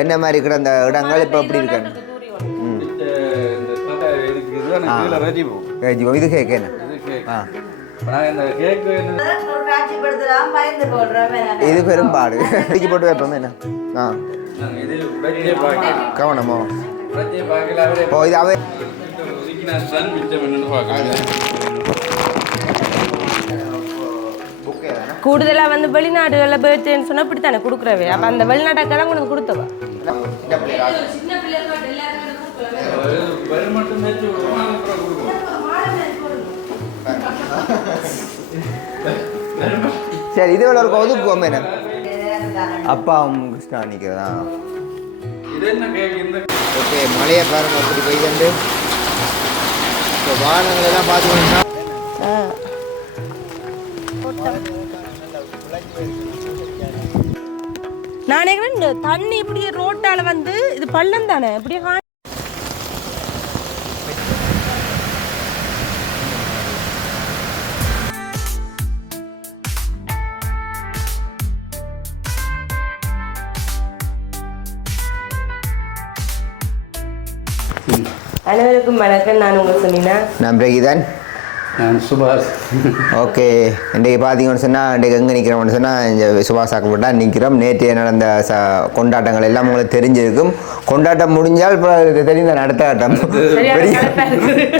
என்ன மாதிரி இருக்கிற அந்த இடங்கள் இப்போ எப்படி இருக்கு? ம். இந்த இந்த கட்டை இருக்குது ஆனா கீழே ரஜி போகும். ஏஜி இது கேக் என்ன? இது பெரும்பாடு இடிக்கி போட்டு வைப்போம் என்ன ஆ. இது பஜ்ஜியை பார்க்கலாம் கவனமோ. ஓ இது அவை ஒதுக்கினா சன் மிச்சம் என்னன்னு பார்க்கலாம் கூடுதலா வந்து வெளிநாடுகள்ல பேர்த்துன்னு சொன்னா இப்படித்தானே கொடுக்குறவே? அப்ப அந்த கொண்டு வந்து கொடுத்தவா. சரி இது இருக்கும்? ஒதுக்குவோம் என்ன அப்பாவும் கிருஷ்ணா நிற்கிறதா ஓகே மழையை பாருங்க அப்படி பெய்யுது இப்போ வாகனங்கள் எல்லாம் பார்த்துக்கணும்னா நான் நினைக்கிறேன் இந்த தண்ணி இப்படியே ரோட்டால வந்து இது பள்ளம் தானே? இப்படியே கா- அனைவருக்கும் வணக்கம். நான் உங்களுக்கு சொன்னீங்கன்னா நான் பிரகிதன். நான் சுபாஷ். ஓகே. இன்றைக்கு பார்த்தீங்கன்னு சொன்னால் இன்றைக்கு எங்கே நிற்கிறோம்னு சொன்னால் இந்த சுபாசாக்கப்பட்டா நிற்கிறோம் நேற்று நடந்த ச கொண்டாட்டங்கள் எல்லாம் உங்களுக்கு தெரிஞ்சிருக்கும். கொண்டாட்டம் முடிஞ்சால் தெரிந்த அடுத்த ஆட்டம். பெரிய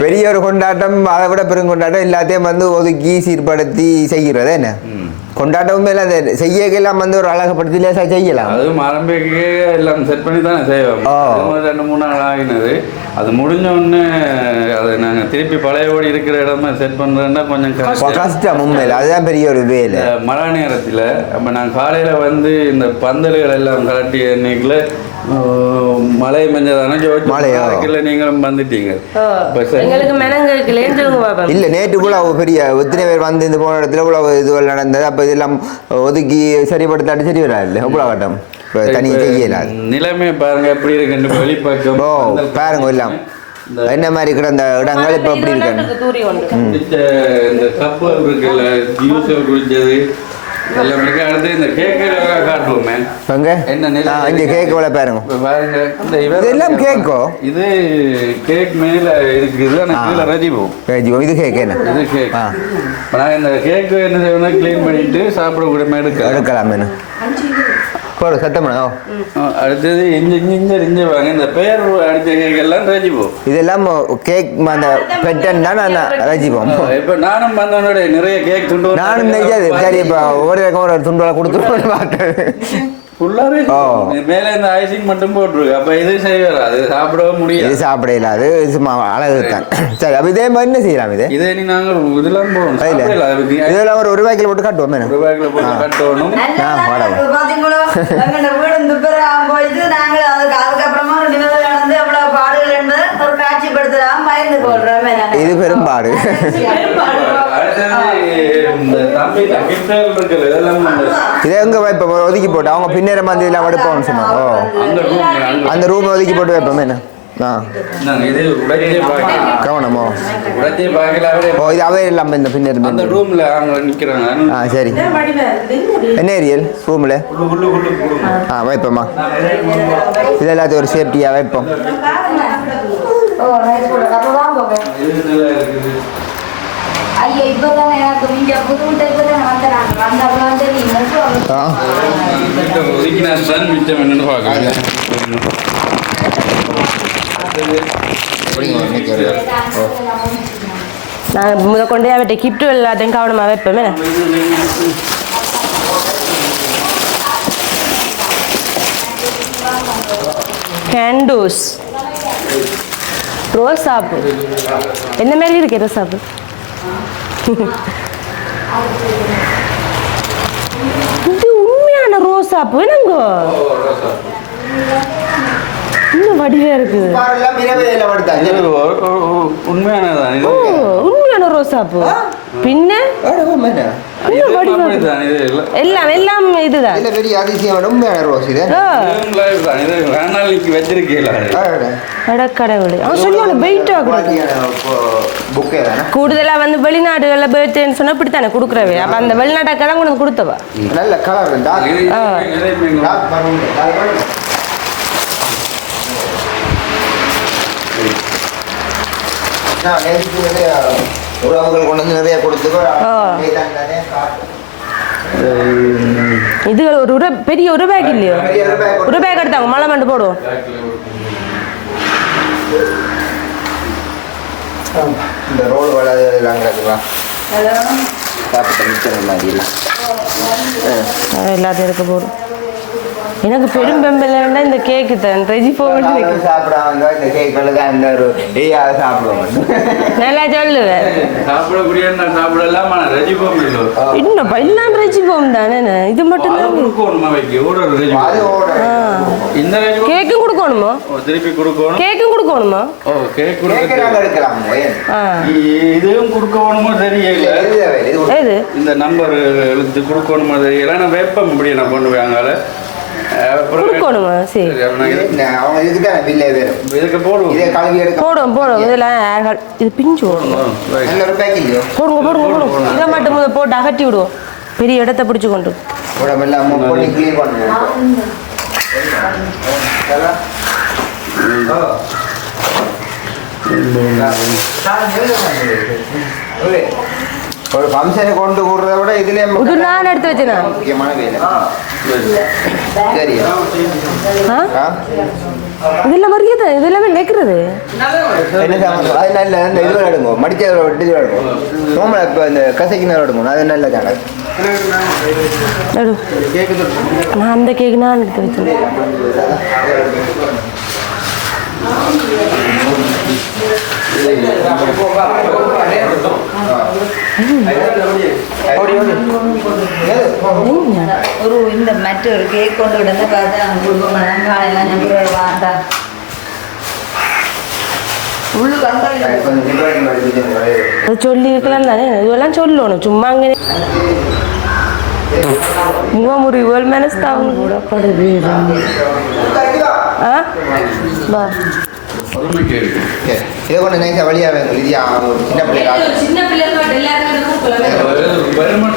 பெரிய ஒரு கொண்டாட்டம் அதை விட பெருங்கொண்டாட்டம் எல்லாத்தையும் வந்து ஒதுக்கி சீர்படுத்தி செய்கிறது என்ன? கொண்டாட்டமும் எல்லாம் அது செய்யக்கெல்லாம் வந்து ஒரு அழகுப்படுத்தி லேசாக செய்யலாம். அது மரம்பேக்கே எல்லாம் செட் பண்ணி தானே செய்வோம் ரெண்டு மூணு நாள் ஆகினது. அது முடிஞ்ச உடனே அதை நாங்கள் திருப்பி பழையபடி இருக்கிற இடமா செட் பண்ணுறேன்னா கொஞ்சம் கஷ்டம். உண்மையில். அதுதான் பெரிய ஒரு வேலை. மழை நேரத்தில் அப்போ நான் காலையில் வந்து இந்த பந்தல்கள் எல்லாம் கலட்டி அன்னைக்குள்ள மழை பெஞ்சதானே மழையோ? ஜோதிக்கில் நீங்களும் வந்துட்டீங்க. இல்ல நேற்று கூட அவ பெரிய எத்தனை பேர் வந்து இந்த போன இடத்துல இவ்வளவு இதுகள் நடந்தது. அப்ப இதெல்லாம் ஒதுக்கி சரிப்படுத்தாட்டி சரி வராது இல்லை? இவ்வளோ கட்டம் இப்போ தனி செய்யலாது நிலைமை பாருங்க எப்படி இருக்குன்னு வெளிப்பக்கம் ஓ பாருங்க எல்லாம். என்ன மாதிரி கிடந்த இடங்கள் இப்போ எப்படி இருக்கு இந்த கப்புகள் இருக்குல்ல ஜூஸர் குடிச்சது இதெல்லாம் இருக்கு. கேக்கு கேக்? இது கேக் மேல இருக்குது ஆனா கீழே ரஜி போகும் ஏஜி, இது கேக் என்ன? இது கேக் நான் இந்த கேக்கு என்ன செய்வேன்னா க்ளீன் பண்ணிட்டு சாப்பிடக்கூடிய எடுக்க எடுக்கலாம். என்ன? போடு சத்தம் அடுத்தது இஞ்சி இஞ்சி இஞ்சி வாங்க. இந்த பெயர் அடிச்ச கேக் எல்லாம் ரஜி போகும் இதெல்லாம் கேக் அந்த பெட்டன் தான் நான் ரசிப்போம். இப்ப நானும் வந்தவனோட நிறைய கேக் துண்டு நானும் நினைச்சது சரி இப்போ ஒவ்வொரு ரகம் ஒரு துண்டுகளை கொடுத்துருவோம் பார்த்தேன். மேல இந்த ஐசிங் மட்டும் போட்டுருக்கு. அப்ப இது செய்வார் அது சாப்பிடவும் இது முடியாது. சாப்பிட இல்லாது. இது சும்மா அழகு தான் சரி அப்போ இதே மாதிரி என்ன செய்யலாம் இது? இதே நீ இதெல்லாம் போடணும் இதெல்லாம் ஒரு ஒரு ரூபாய்க்கு போட்டு காட்டுவோம். போட்டு கட்டணும் இது பெரும்பாடு இதை எங்க வைப்போம் ஒதுக்கி போட்டு. அவங்க பின்னேற மாதிரி எல்லாம் எடுப்போம்னு சொன்னாங்க ஓ. அந்த ரூம் அங்க அந்த ரூம் ஒதுக்கி போட்டு வைப்போம். என்ன? கவனமோ? ஓ இது அவே இல்லாமல் இந்த பின்னேற அந்த ரூம்ல அவங்க நிக்கிறாங்க. ஆ சரி. என்ன ஏரியல்? ரூமில். ஆ வைப்போம்மா. இது எல்லாத்தையும் ஒரு சேஃப்டியாக வைப்போம். ஐயா இப்பதான் எனக்கு இங்க புதுமுட்டை இப்பதான் வந்துடுறாங்க வந்தவங்க வந்து நீங்க ஆ இந்த ஒதுக்கினா சன் மிச்சம் என்னன்னு பார்க்கலாம் நான் முத கொண்டு அவட்ட கிஃப்ட் எல்லாத்தையும் கவனமாக வைப்போமே கேண்டூஸ் ரோசாப்பு என்ன மாதிரி இருக்கு ரோசாப்பு இது உண்மையான ரோசாப்பு என்னங்க? இன்னும் வடிவா ஓ உண்மையான ரோசாப்பு பின்ன? எல்லாம் எல்லாம். இதுதான். இல்ல கடவுளே. அவன் கூடுதலா வந்து வெளிநாடுகள்ல பர்த்டேன்னு சொன்னா இப்படி கொடுக்குறவே. அப்ப அந்த வெளிநாட்டை கடன் கொடுத்தவா? நல்ல கலர் நான் நேற்று உறவுகள் கொண்டு வந்து நிறைய கொடுத்து ஆ. இது ஒரு உர பெரிய ஒரு பேக் இல்லையோ? ஒரு பேக் எடுத்தாங்க மழை மண்டு போடுவோம். இந்த ரோடு சாப்பிட்ட மிச்சம் மாதிரி அது எல்லாத்தையும் எடுக்க போடும் எனக்கு பெரும் பெம்பல் வேண்டாம் இந்த கேக்கு தான் ரெஜி போட்டு சாப்பிடாம இந்த கேக்கள் தான் இந்த ஒரு ஏயா சாப்பிடுவோம் நல்லா சொல்லுவேன் சாப்பிடக்கூடிய நான் சாப்பிடலாம்? ஆனால் ரெஜி போகும் இல்லை. இன்னும் எல்லாம் ரெஜி போகும் தானே? இது மட்டும் தான். கொடுக்கணுமா வைக்க? ஒரு ரெஜி அது ஓட. இந்த ரெஜி கேக்கும் கொடுக்கணுமா? திருப்பி கொடுக்கணும்? கேக்கும் கொடுக்கணுமா? ஓ கேக் கேக்கு கொடுக்க நாங்கள் எடுக்கலாம் ஏன்? ஆ. இதுவும் கொடுக்கணுமோ தெரியல. இது இந்த நம்பர் எழுத்து கொடுக்கணுமோ தெரியல. நான் வெப்பம் இப்படி நான் கொண்டு போய் அங்கால. கொடுக்கணுமா? சரி. அவங்க இதுக்கு தான் பில்லே வேறும் இதுக்கு போடுவோம். இதே கழுவி எடுக்க போடும் போடும் இதெல்லாம் ஏர்கள். இது பிஞ்சு ஓடும் ஆ, right. நல்ல ஒரு பேக் இல்லையோ? போடுங்க போடுங்க போடுங்க இதை மட்டும் முதல்ல போட்டு அகட்டி விடுவோம். பெரிய இடத்த பிடிச்சு கொண்டு உடம்பெல்லாம் க்ளீன் பண்ணுவோம் ஒரு ஃபங்க்ஷனை கொண்டு கூடுறத விட இதுலயே இது நான் எடுத்து வச்சேனா முக்கியமான வேலை சரியா? இதெல்லாம் வருகிறது இதெல்லாமே நிற்கிறது என்ன சாமான் அது நல்ல இந்த இது விளையாடுங்க மடிச்ச விட்டு இது விளையாடுங்க நோம்பல இப்போ இந்த கசைக்கு நேரம் விடுங்க அது நல்ல தானே நடு நான் அந்த கேக் நான் எடுத்து வச்சேன் என்ன? ஒரு இந்த மற்ற ஒரு கேக் கொண்டு விடுங்க பார்த்தா அவங்க கொடுப்போம் காலையில் நம்பி வாண்டா உள்ளு கந்தாங்க கொஞ்சம் நிப்பாட்டி மாதிரி வச்சுருங்க. அது சொல்லி இருக்கலாம் தானே? இதெல்லாம் சொல்லணும். சும்மா அங்கே முகமுறிவுகள் மனஸ்தாபம். கூடப்படுது ஆ? வா. பொறுமை கேள்வி சரி. இதை கொஞ்சம் நைஸாக வழியாக வேணும் இது யா- ஒரு சின்ன பிள்ளைகள்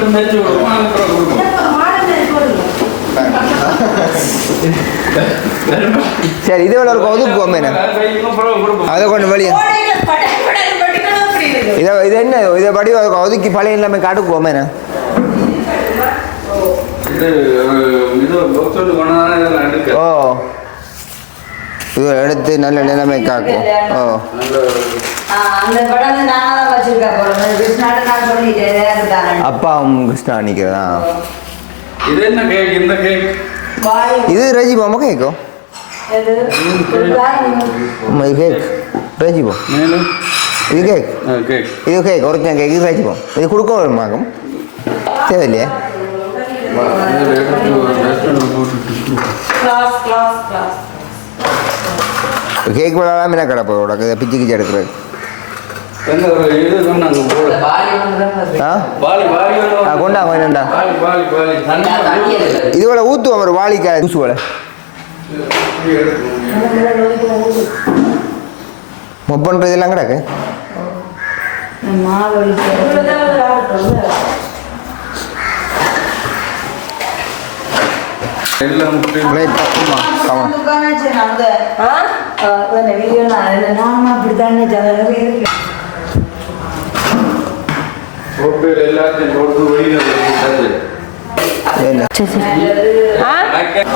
மட்டும் பேச்சு கொடுப்போம் அதுக்கப்புறம் கொடுப்போம் சரி இது எவ்வளோ இருக்கும் ஒதுக்குவோம் அதை கொண்டு வெளியே. இதை இது என்ன? இதை படி ஒதுக்கி பழைய எல்லாமே காட்டுக்குவோம் ஓ. இது எடுத்து நல்ல நிலைமை காக்கும் ஓ. அந்த படம் நாங்கள் தான் வச்சிருக்கேன் போல. கிருஷ்ணாட்ட நான் சொல்லிட்டேன் அப்பாவும் கிருஷ்ணா நிற்கிறதா இது என்ன கேக்? இந்த கேக். இது ரஜி எது? ஆமாம் இது கேக். ரஜி போ இது கேக். கேக். இது கேக். Original cake. இது ரஜி போ இது கொடுக்க வருமாக்கும் தேவையில்லையே. கேக் விளாடாம என்ன கிடப்போ உனக்கு இதை பிச்சு கிச்சு எடுக்கிறது. எங்க ஒரு இது சொன்னாங்க போல ஆ? பாலி பாலி ஆ ஒரு ஜூஸ் போல. மொப்பன்ற இதெல்லாம் கிடக்கு. மாவு எல்லாம் முட்டை பிளேட் பக்கமா கவனம் வீடியோ நான் அப்படித்தானே போட்டு எல்லாத்தையும்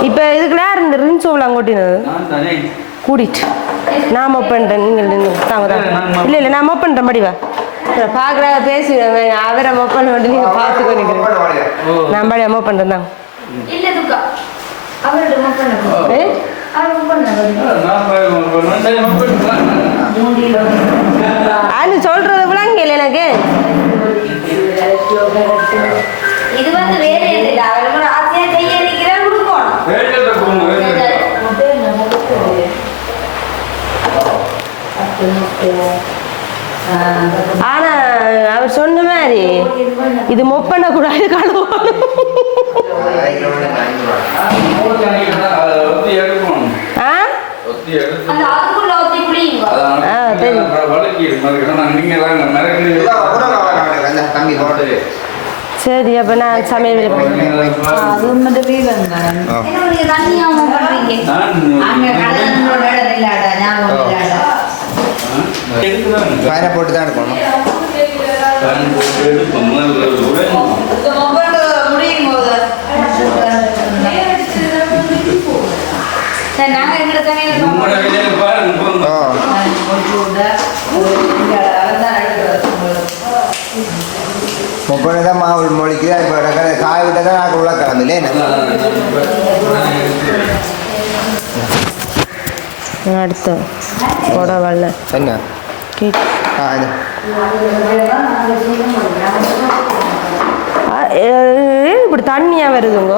இப்போ இதுக்கு யார் இந்த ரின் சோவலாம் கொட்டினது நான் தானே. கூட்டிட்டு. நான் மொப் பண்ணுறேன் நீங்கள் தான் இல்லை இல்லை நான் மொப் பண்ணுறேன் படிவா பார்க்குற பேசி அவரை மொப் பண்ண மட்டும் நிற்கிறேன் நான் படியா மொப் பண்ணுறேன் தாங்க. இல்ல துக்கா அவர்கிட்ட மொப்ப இது வந்து வேற ஆசையா செய்ய கொடுக்கணும் ஆனா அவர் சொன்ன மாதிரி இது மொப் பண்ணக்கூடாது கழுவணும் தெரியும். சரி அப்போ நான் சமையல் வேலை பார்க்கிறேன். அது மட்டும் வீடுங்க என்ன நீங்க தண்ணியாம பண்றீங்க நான் அங்க கடலோட இடம் இல்லாடா ஞாபகம் இல்லாடா எடுத்துதான் ஃபேனை போட்டு தான் எடுக்கணும் ஃபேன் போட்டு எடுப்போம். முதல்ல உடனே இந்த மொபைல் முடியும் போது சரி நாங்க எங்கட தனியாக உங்களோட வேலையை பாருங்க போங்க. ஓ முப்பது தான் மாவு மொழிக்குது இப்போ காய விட்டால் தான் நான் உள்ள கிளம்புல கேக் ஆ இது ஆ, ஏ, இப்படி தண்ணியா வருதுங்க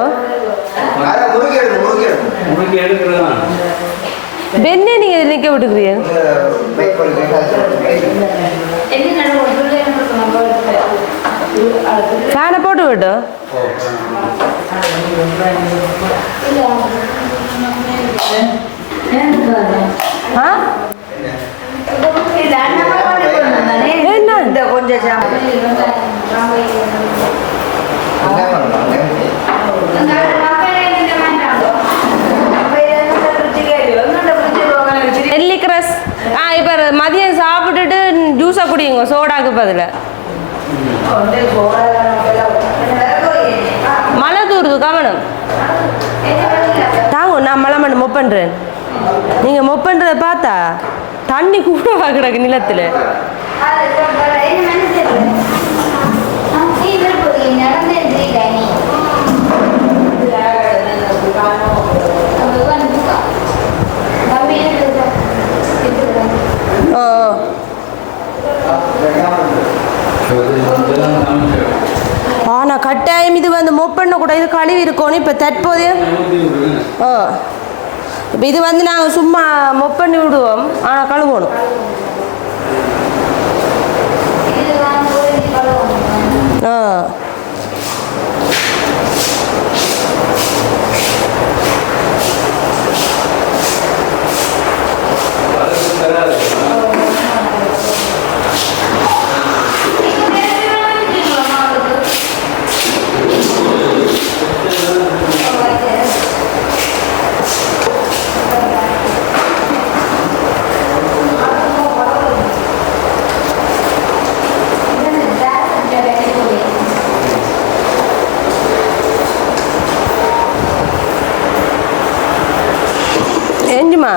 வெண்ணே நீங்க நிக்க விட்டுக்கிறீங்க வெயிட் பண்ணி ஃபேனை போட்டு விட்டு ஆ என்ன? கொஞ்சம் சாப்பிட்டு ஆ இப்போ மதியம் சாப்பிட்டுட்டு ஜூஸை குடிங்க சோடாக்கு பதில். மழை தூருது கவனம். தாங்க நான் மழை மண்ணு மொப் பண்ணுறேன் நீங்கள் மொப் பண்ணுறத பார்த்தா தண்ணி கூட கிடக்கு நிலத்தில் ஓ ஓ. இதெல்லாம் சமைச்சு ஆனா கட்டாயம் இது வந்து மொப் பண்ணக்கூடாது இது கழுவி இருக்கணும் இப்போ தற்போதைய விடுங்க ஓ இப்போ இது வந்து நாங்கள் சும்மா மொப் பண்ணி விடுவோம். ஆனால் கழுவணும். ஆ அதுக்கு தராது ஏஞ்சுமா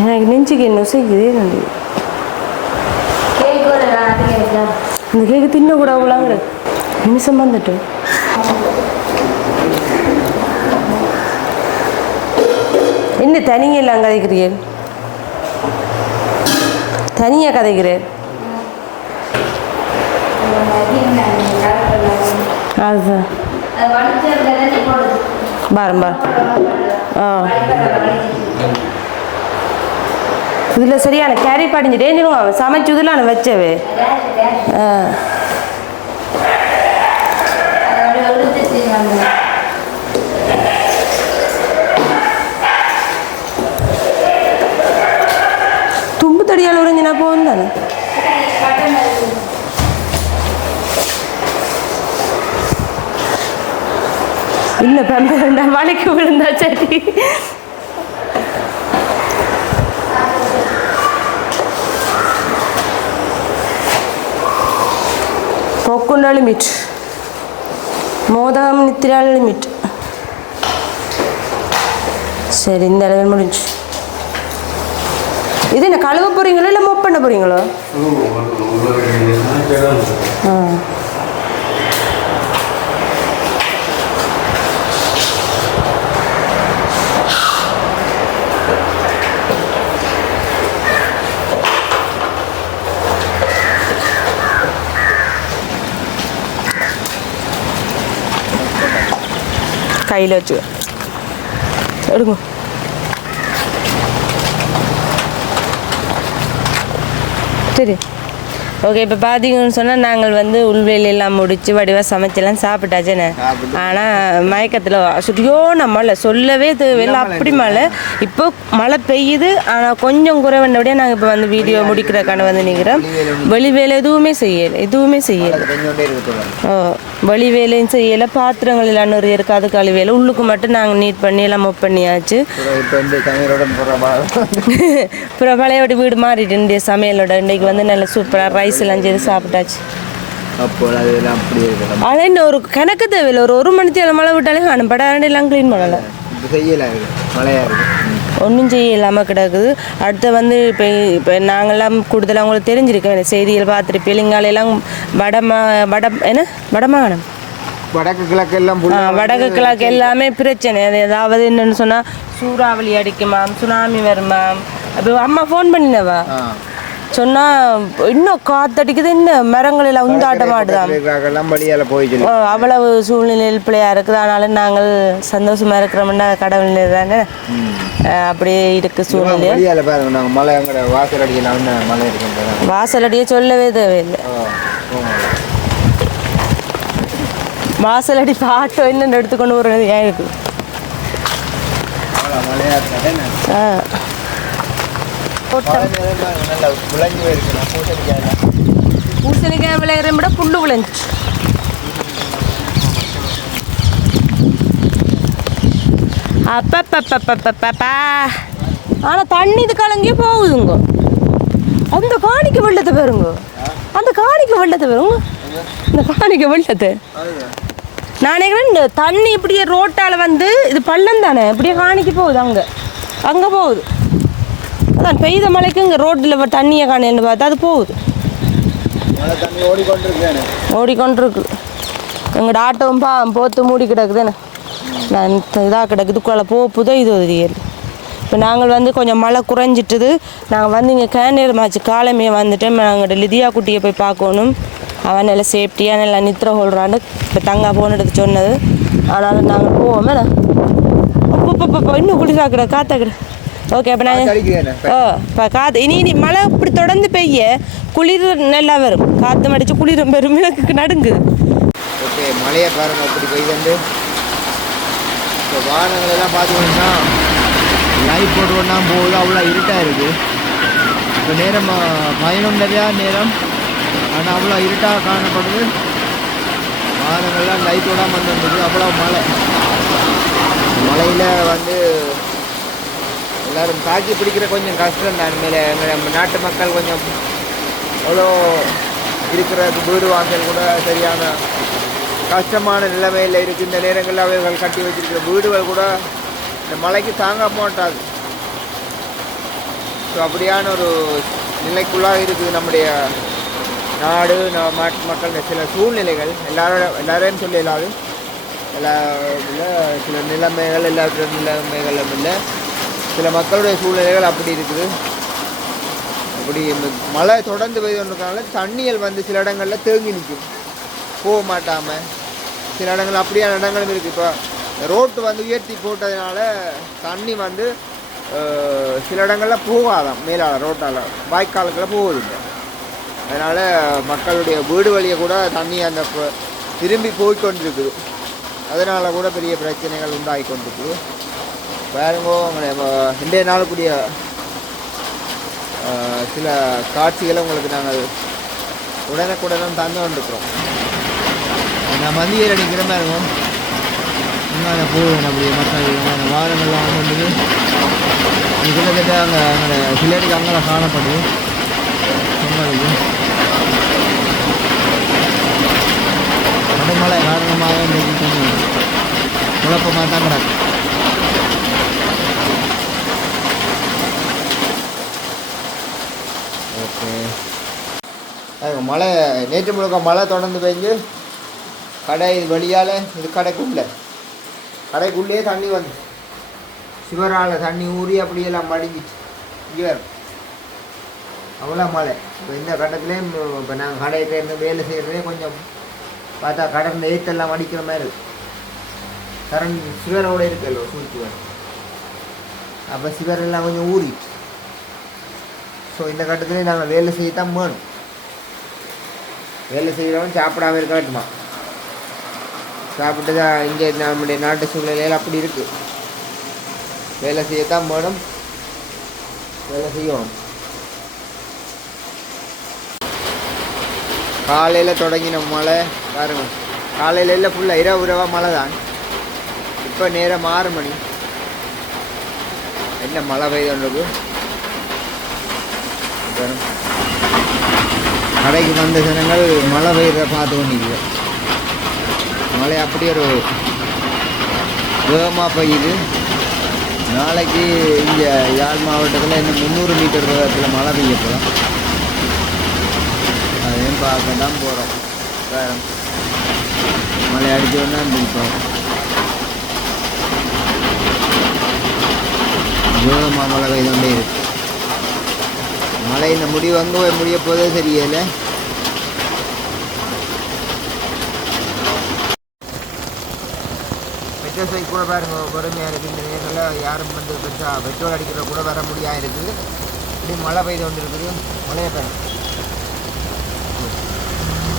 எனக்கு என்ன செய்யுதே நன்றி இந்த கேக்கு தின்னக்கூடாதுலாங்கிற. நிமிஷம் வந்துட்டு. என்ன தனியாக எல்லாம் கதைக்கிறீர்கள்? தனியாக கதைக்கிறேன் அதுதான் பாரம் பார் ஆ. இதில் சரியான கேரி படிஞ்சுட்டே நிறுவம் சமைச்சு இதில் நான் வச்சவே. தும்பு தடியால் உறிஞ்சினா போகும் தானே? இல்லை பம்பரண்டா மலைக்கு விழுந்தா சரி. பொக்குண்ட லிமிட் மோதகம் நித்திரால் லிமிட் சரி இந்த அளவில் முடிஞ்சு இது என்ன கழுவ போறீங்களோ இல்லை மொப் பண்ண போறீங்களோ ஆ கையில் வச்சு எடுங்க சரி ஓகே இப்போ பார்த்தீங்கன்னு சொன்னால் நாங்கள் வந்து உள்வேலையெல்லாம் முடித்து வடிவாக சமைச்செல்லாம் சாப்பிட்டாச்சேண்ணே சாப்பிட்டு. ஆனால் மயக்கத்தில் சுரியோன மழை. சொல்லவே தேவையில்லை. அப்படி மழை. இப்போ மழை பெய்யுது. ஆனால் கொஞ்சம் குறைவண்டபடியே நாங்கள் இப்போ வந்து வீடியோ முடிக்கிறக்கான வந்து நிற்கிறோம் வெளி வேலை எதுவுமே செய்யலை. எதுவுமே செய்யலை. ஓ வெளி வேலையும் செய்யலை. பாத்திரங்கள் எல்லாம் நிறைய இருக்குது அது கழுவி வேலை உள்ளுக்கு மட்டும் நாங்கள் நீட் பண்ணி எல்லாம் மொப் பண்ணியாச்சு. அப்புறம் பழையபடி வீடு மாறிட்டு சமையலோட. இன்றைக்கு வந்து நல்ல சூப்பராக ரைஸ் எல்லாம் செய்து சாப்பிட்டாச்சு ஆனால் இன்னும் ஒரு கணக்கு தேவையில்லை. ஒரு ஒரு மணி தேவை மழை விட்டாலே காணும் படம் எல்லாம் க்ளீன் பண்ணலை. ஒன்றும் செய்ய இல்லாமல் கிடக்குது. அடுத்து வந்து இப்போ இப்போ நாங்கள்லாம் கூடுதலாக உங்களுக்கு தெரிஞ்சிருக்கோம். இந்த செய்திகள் பார்த்துட்டு எல்லாம் வடமா வட என்ன? வடமாகாணம் வடக்கு கிழக்கு எல்லாம் வடக்கு கிழக்கு எல்லாமே பிரச்சனை. அது ஏதாவது என்னன்னு சொன்னால் சூறாவளி அடிக்குமாம் சுனாமி வருமாம். அப்போ அம்மா ஃபோன் பண்ணினவா? ஆ சொன்னா இன்னும் காத்தடிக்குது இன்னும் மரங்கள் எல்லாம் உந்தாட்ட ஓ, அவ்வளவு சூழ்நிலையில் பிள்ளையா இருக்குது. அதனால நாங்கள் சந்தோஷமா இருக்கிறோம்னா கடவுள் தானே? அப்படியே இருக்கு சூழ்நிலை. வாசலடியே சொல்லவே தேவையில்லை. வாசலடி பாட்டோ என்னென்னு எடுத்துக்கொண்டு வருவது ஏன் இருக்கு? அவ்வளோ மழையாக இருக்கேன் ஆ. நல்லா பூசணிக்காய் விளையிற விட புல்லு விளைஞ்சு அப்பப்பப்பப்பப்பப்பா ஆனால் தண்ணி இது கலங்கியே போகுதுங்க. அந்த காணிக்க வெள்ளத்தை பாருங்க. அந்த காணிக்க வெள்ளத்தை பாருங்க. இந்த காணிக்க வெள்ளத்தை. நான் நினைக்கிறேன் இந்த தண்ணி இப்படியே ரோட்டால் வந்து இது பள்ளம் தானே? இப்படியே காணிக்க போகுது அங்கே. அங்கே போகுது. அதான் பெய்த மழைக்கு இங்கே ரோட்டில் தண்ணியை காணேன்னு பார்த்தா அது போகுது. ஓடிக்கொண்டிருக்கு. எங்களோட ஆட்டோவும் பா போத்து மூடி கிடக்குதுன்னு. நான் இதாக கிடக்குதுக்குள்ள போ புதை இது தெரியல இப்போ நாங்கள் வந்து கொஞ்சம் மழை குறைஞ்சிட்டுது. நாங்கள் வந்து இங்கே கேண்டீர் மாச்சு காலமே வந்துட்டேன். நாங்கள் லிதியா குட்டியை போய் பார்க்கணும். அவன் நல்ல சேஃப்டியாக நல்லா நித்திர கொள்றான்னு இப்போ தங்கா போனது சொன்னது. அதனால் நாங்கள் போவோமே. அப்பப்போ இன்னும் குளிரா கிட காத்தா கிட ஓகே அப்போ நாங்கள் ஓ இப்போ காற்று இனி இனி மழை இப்படி தொடர்ந்து பெய்ய குளிர் நல்லா வரும். காற்று மடிச்சு குளிரும் பெரும் எனக்கு நடுங்குது. ஓகே மழையை பாருங்க அப்படி பெய்து இப்போ வாகனங்கள் எல்லாம் பார்த்தீங்கன்னா லைட் போட்டு ஒன்றா போகுது அவ்வளோ இருட்டாக இருக்குது இப்போ நேரம் ஆ, பதினொன்றரையா நேரம்? ஆனால் அவ்வளோ இருட்டாக காணப்படுது. வாகனங்கள்லாம் லைட்டோட வந்துருந்தது. அவ்வளோ மழை. மழையில் வந்து எல்லாரும் தாக்கி பிடிக்கிற கொஞ்சம் கஷ்டம் தான். மேலே எங்கள் நாட்டு மக்கள் கொஞ்சம் அவ்வளோ இருக்கிற வீடு வாங்கல் கூட சரியான கஷ்டமான நிலைமையில் இருக்கு. இந்த நேரங்களில் அவர்கள் கட்டி வச்சிருக்கிற வீடுகள் கூட இந்த மழைக்கு தாங்க மாட்டாது. ஸோ அப்படியான ஒரு நிலைக்குள்ளாக இருக்குது நம்முடைய நாடு நம்ம நாட்டு மக்கள். சில சூழ்நிலைகள் எல்லாரோட எல்லாரையும் சொல்லி எல்லாரும் எல்லா சில நிலைமைகள் எல்லா நிலைமைகளும் இல்லை. சில மக்களுடைய சூழ்நிலைகள் அப்படி இருக்குது. அப்படி மழை தொடர்ந்து பெய்யுன்றதுனால தண்ணியல் வந்து சில இடங்களில் தேங்கி நிற்கும். போக மாட்டாமல் சில இடங்கள் அப்படியான இடங்களும் இருக்குது இப்போ ரோட்டு வந்து உயர்த்தி போட்டதுனால தண்ணி வந்து சில இடங்களில் போகாதான் மேலால் ரோட்டால் வாய்க்காலுக்குள்ள போகுதுங்க. அதனால் மக்களுடைய வீடு வழியை கூட தண்ணி அந்த திரும்பி போய்கொண்டிருக்குது அதனால் கூட பெரிய பிரச்சனைகள் உண்டாகி கொண்டிருக்குது பாருங்கோ உங்களை இன்றைய நாளுக்குரிய சில காட்சிகளை உங்களுக்கு நாங்கள் உடனுக்குடன் தந்து கொண்டிருக்கிறோம். நான் மந்தியில் அடிக்கிற மாதிரி இருக்கும். முன்னாடி போவேன் அப்படியே மக்கள் வாகனங்கள்லாம் வந்து இது கிட்டத்தட்ட அங்கே அங்கே சிலருக்கு அங்கே காணப்படுது சொன்னது மழை காரணமாக இன்றைக்கு கொஞ்சம் குழப்பமாக தான் கிடக்கு ஓகே அது மழை நேற்று முழுக்க மழை தொடர்ந்து பெஞ்சு கடை இது வழியால் இது கடைக்குள்ள. கடைக்குள்ளேயே தண்ணி வந்து. சிவரால் தண்ணி ஊறி அப்படியெல்லாம் மடிஞ்சிச்சு. இங்கே வரும் அவ்வளோ மழை. இப்போ இந்த கட்டத்துலேயும் இப்போ நாங்கள் கடையில் இருந்து வேலை செய்கிறதே கொஞ்சம் பார்த்தா கடலில் ஏத்தெல்லாம் அடிக்கிற மாதிரி இருக்கு. கரண்ட் சிவரோட இருக்கல்லோ சூழ்ச்சி அப்போ சிவரெல்லாம் கொஞ்சம் ஊறிச்சு ஸோ இந்த கட்டத்துலேயும் நாங்கள் வேலை செய்ய தான் வேணும். வேலை செய்கிறவன் சாப்பிடாம இருக்கட்டுமா? சாப்பிட்டு தான் இங்கே நம்முடைய நாட்டு சூழ்நிலையில் அப்படி இருக்கு. வேலை செய்யத்தான் வேணும். வேலை செய்யணும். காலையில் தொடங்கின மழை பாருங்க. காலையில் இல்லை ஃபுல்லாக இரவு இரவாக மழை தான் இப்போ நேரம் ஆறு மணி. என்ன மழை பெய்தோன்றது கடைக்கு வந்த ஜனங்கள் மழை பெய்யுறத பார்த்து கொண்டிருக்கிறோம் மழை அப்படி ஒரு வேகமாக பெய்யுது. நாளைக்கு இங்கே யாழ் மாவட்டத்தில் இன்னும் முந்நூறு மீட்டர் வேகத்தில் மழை பெய்ய அதையும் பார்க்க தான் போகிறோம் வேறு மழை அடித்தோன்னா இருந்துப்போம் வேகமாக மழை பெய்தோண்டே இருக்குது மழை இந்த முடிவு அங்கே போய் முடிய போதே தெரியல. பெட்ரோல் கூட பாருங்க பொறுமையாக இருக்குது இந்த நேரத்தில் யாரும் வந்து பெட்ரோல் பெட்ரோல் அடிக்கிற கூட வர முடியாது இருக்குது இப்படி மழை பெய்து கொண்டு இருக்குது மழையை பாருங்க.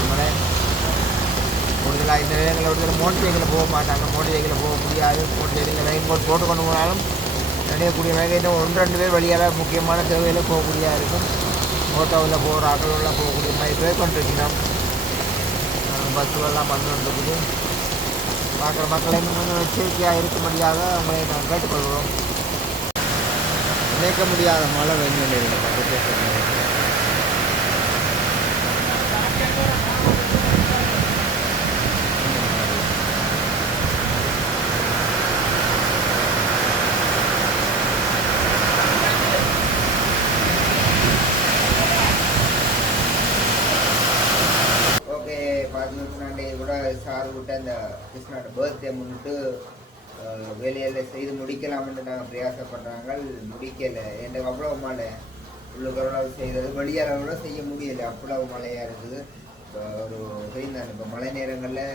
மழை. கூடுதலாக இந்த நேரங்களில் ஒருத்தர் மோட்டர் சைக்கிளில் போக மாட்டாங்க. மோட்டர் சைக்கிளில் போக முடியாது. மோட்டர் சைக்கிளில் ரெயின் கோட் போட்டு கொண்டு போனாலும் நினையக்கூடிய வேக இன்னும் ஒன்று ரெண்டு பேர் வழியால் முக்கியமான தேவையில் போகக்கூடியதாக இருக்கும் ஓட்டோவில் போகிற ஆட்டோவில் போகக்கூடிய மாதிரி பேர் கொண்டிருக்கணும் பஸ்ஸுகள்லாம் வந்து இருக்குது பார்க்குற மக்களை இன்னும் கொஞ்சம் எச்சரிக்கையாக இருக்கும்படியாக அவங்களை நான் கேட்டுக்கொள்கிறோம். நினைக்க முடியாத மழை வெண்ணிலையில் ஓகே பார்த்தீங்கன்னா கூட சார் விட்ட அந்த கிருஷ்ணாட பர்த்டே முன்னிட்டு அஹ், வேலையெல்லாம் செய்து நாங்கள் பிரயாசப்படுறாங்க முடிக்கலை. எனக்கு அவ்வளோ மழை? உள்ளுக்கரளவு செய்கிறது கூட செய்ய முடியலை. அவ்வளவு மழையாக இருக்குது. இப்போ ஒரு செய்தாங்க இப்போ மழை நேரங்களில்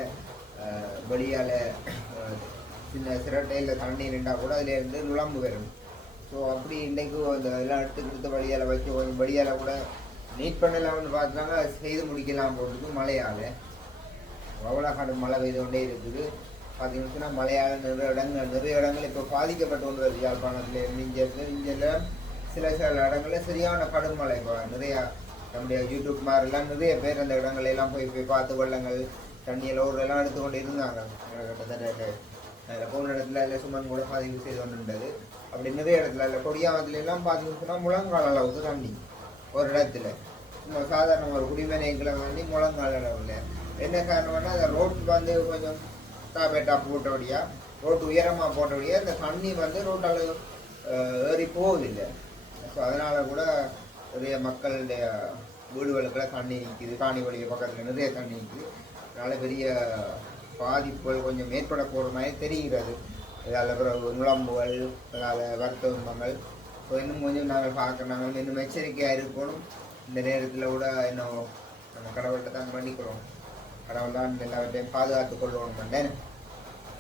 வெளியால் சின்ன சிரட்டையில் தண்ணி இருந்தால் கூட அதிலேருந்து நுழம்பு வரும். ஸோ அப்படி இன்றைக்கு அந்த எல்லாம் எடுத்து கொடுத்த வழியால் வச்சு கொஞ்சம் வழியால் கூட நீட் பண்ணலாம்னு பார்த்தாங்க. செய்து முடிக்கலாம் போகிறதுக்கு மழையால். அவ்வளோ கடும் மழை பெய்து கொண்டே இருக்குது. பார்த்தீங்கன்னு சொன்னால் மழையால் நிறைய இடங்கள் நிறைய இடங்கள் இப்போ பாதிக்கப்பட்டு கொண்டு வருது யாழ்ப்பாணத்தில். இங்கே இங்கே சில சில இடங்களில் சரியான கடும் மழை இப்போ நிறையா நம்முடைய யூடியூப் மாதிரிலாம் நிறைய பேர் அந்த இடங்களெல்லாம் போய் போய் பார்த்து வெள்ளங்கள் தண்ணியில் எல்லாம் எடுத்து கொண்டு இருந்தாங்க. கிட்டத்தட்ட அதில் போன இடத்துல இல்லை சுமன் கூட பதிவு செய்து கொண்டு அப்படி நிறைய இடத்துல இல்லை. கொடியாமத்துல எல்லாம் பார்த்தீங்கன்னு முழங்கால் அளவுக்கு தண்ணி ஒரு இடத்துல. நம்ம சாதாரண ஒரு குடிமனைகளை வந்து முழங்கால் அளவில். என்ன காரணம்னா அந்த ரோட் வந்து கொஞ்சம் டாபேட்டா போட்டபடியா ரோட்டு உயரமாக போட்டபடியா இந்த தண்ணி வந்து ரோட்டால் ஏறி போவதில்லை ஸோ அதனால் கூட நிறைய மக்களுடைய வீடுகளுக்கெல்லாம் தண்ணி நிற்கிது காணி வழிய பக்கத்தில் நிறைய தண்ணி நிற்கிது அதனால் பெரிய பாதிப்புகள் கொஞ்சம் ஏற்பட போகிற மாதிரி தெரிகிறது. இதால் பிறகு நுழம்புகள் அதால் வருத்த ஸோ இன்னும் கொஞ்சம் நாங்கள் பார்க்க நாங்கள் இன்னும் எச்சரிக்கையாக இருக்கணும். இந்த நேரத்தில் கூட இன்னும் நம்ம கடவுள்கிட்ட தான் பண்ணிக்கிறோம் கடவுள் தான் எல்லாவற்றையும் பாதுகாத்து கொள்ளணும் பண்ணேன்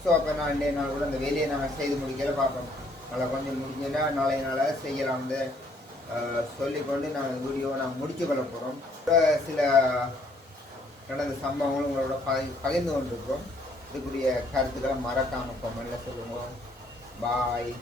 ஸோ அப்போ நான் இன்றைய நாள் கூட அந்த வேலையை நாங்கள் செய்து முடிக்கல பார்ப்போம். நல்லா கொஞ்சம் முடிஞ்சேன்னா நாளைய நாளாக செய்யலாம் சொல்லிக்கொண்டு நாங்கள் வீடியோவை நான் முடிச்சு கொள்ள போகிறோம் சில நடந்த சம்பவங்களும் உங்களோட பகி பகிர்ந்து கொண்டிருக்கிறோம். இதுக்குரிய கருத்துக்களை மறக்காமல் கமெண்ட்ல சொல்லுங்க. பாய்